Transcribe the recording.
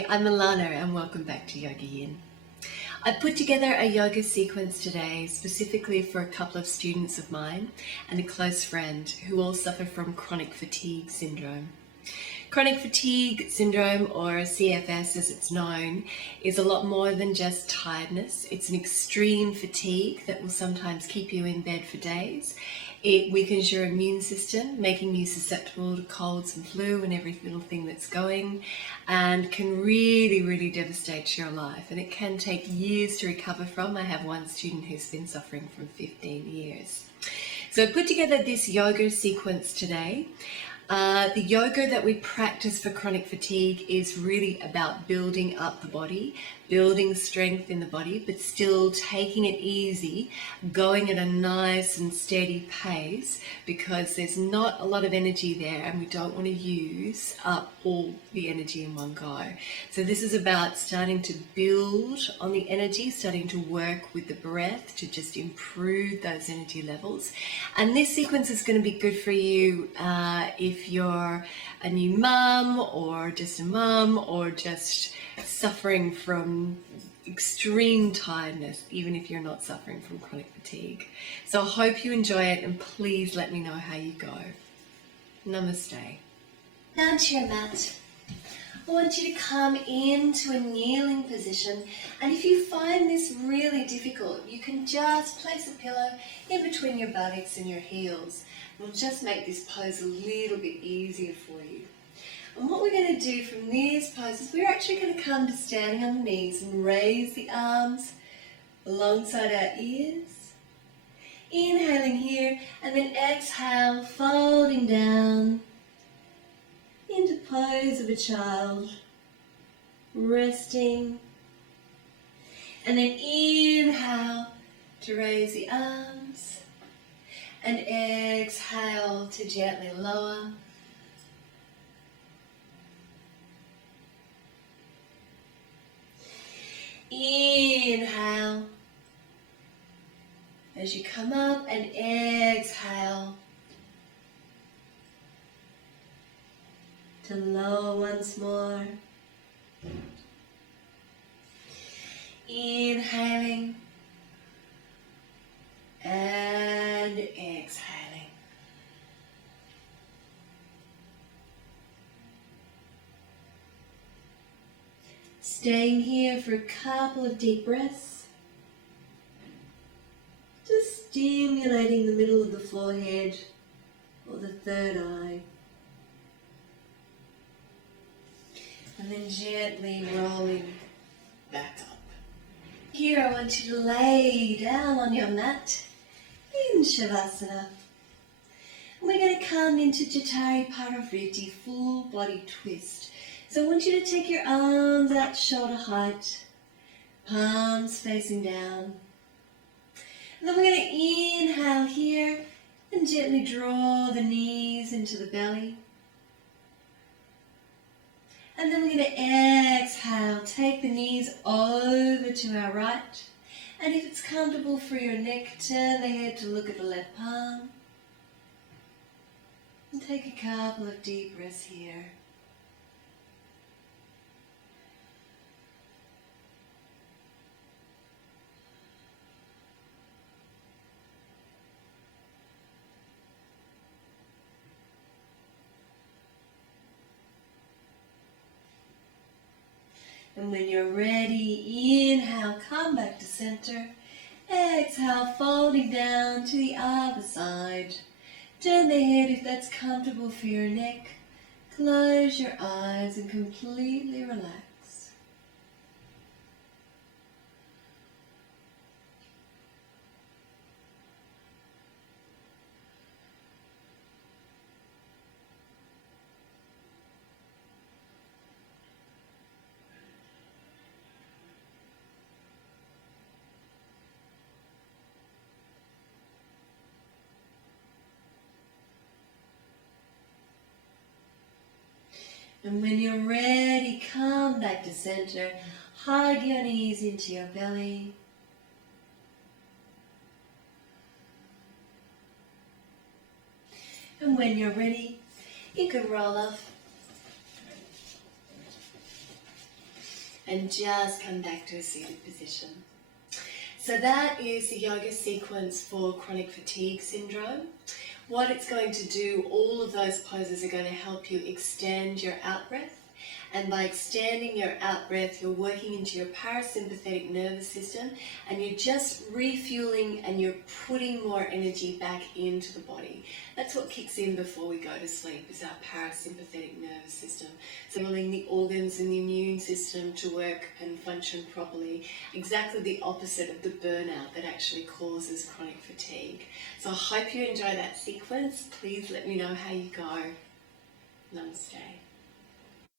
Hi, I'm Alanna and welcome back to YogaYin. I put together a yoga sequence today specifically for a couple of students of mine and a close friend who all suffer from chronic fatigue syndrome. Chronic fatigue syndrome, or CFS as it's known, is a lot more than just tiredness. It's an extreme fatigue that will sometimes keep you in bed for days. It weakens your immune system, making you susceptible to colds and flu and every little thing that's going, and can really devastate your life. And it can take years to recover from. I have one student who's been suffering from 15 years. So I put together this yoga sequence today. The yoga that we practice for chronic fatigue is really about building up the body, building strength in the body, but still taking it easy, going at a nice and steady pace, because there's not a lot of energy there and we don't want to use up all the energy in one go. So this is about starting to build on the energy, starting to work with the breath to just improve those energy levels. And this sequence is going to be good for you if you're a new mum or just a mum or just suffering from extreme tiredness, even if you're not suffering from chronic fatigue. So I hope you enjoy it and please let me know how you go. Namaste. Down to your mat. I want you to come into a kneeling position, and if you find this really difficult, you can just place a pillow in between your buttocks and your heels. We'll just make this pose a little bit easier for you. And what we're going to do from this pose is we're actually going to come to standing on the knees and raise the arms alongside our ears. Inhaling here, and then exhale, folding down into pose of a child, resting, and then inhale to raise the arms, and exhale to gently lower. Inhale as you come up, and exhale to lower once more. Inhaling and exhaling. Staying here for a couple of deep breaths. Just stimulating the middle of the forehead or the third eye. And then gently rolling back up. Here I want you to lay down on your mat in Shavasana. We're going to come into Jatari Parivriti, full body twist. So I want you to take your arms out shoulder height, palms facing down. And then we're going to inhale here and gently draw the knees into the belly. And then we're going to exhale, take the knees over to our right. And if it's comfortable for your neck, turn the head to look at the left palm. And take a couple of deep breaths here. And when you're ready, inhale, come back to center. Exhale, folding down to the other side. Turn the head if that's comfortable for your neck. Close your eyes and completely relax. And when you're ready, come back to center. Hug your knees into your belly. And when you're ready, you can roll off and just come back to a seated position. So that is the yoga sequence for chronic fatigue syndrome. What it's going to do, all of those poses are going to help you extend your out-breath. And by extending your out-breath, you're working into your parasympathetic nervous system, and you're just refueling and you're putting more energy back into the body. That's what kicks in before we go to sleep, is our parasympathetic nervous system. So enabling the organs and the immune system to work and function properly. Exactly the opposite of the burnout that actually causes chronic fatigue. So I hope you enjoy that sequence. Please let me know how you go. Namaste.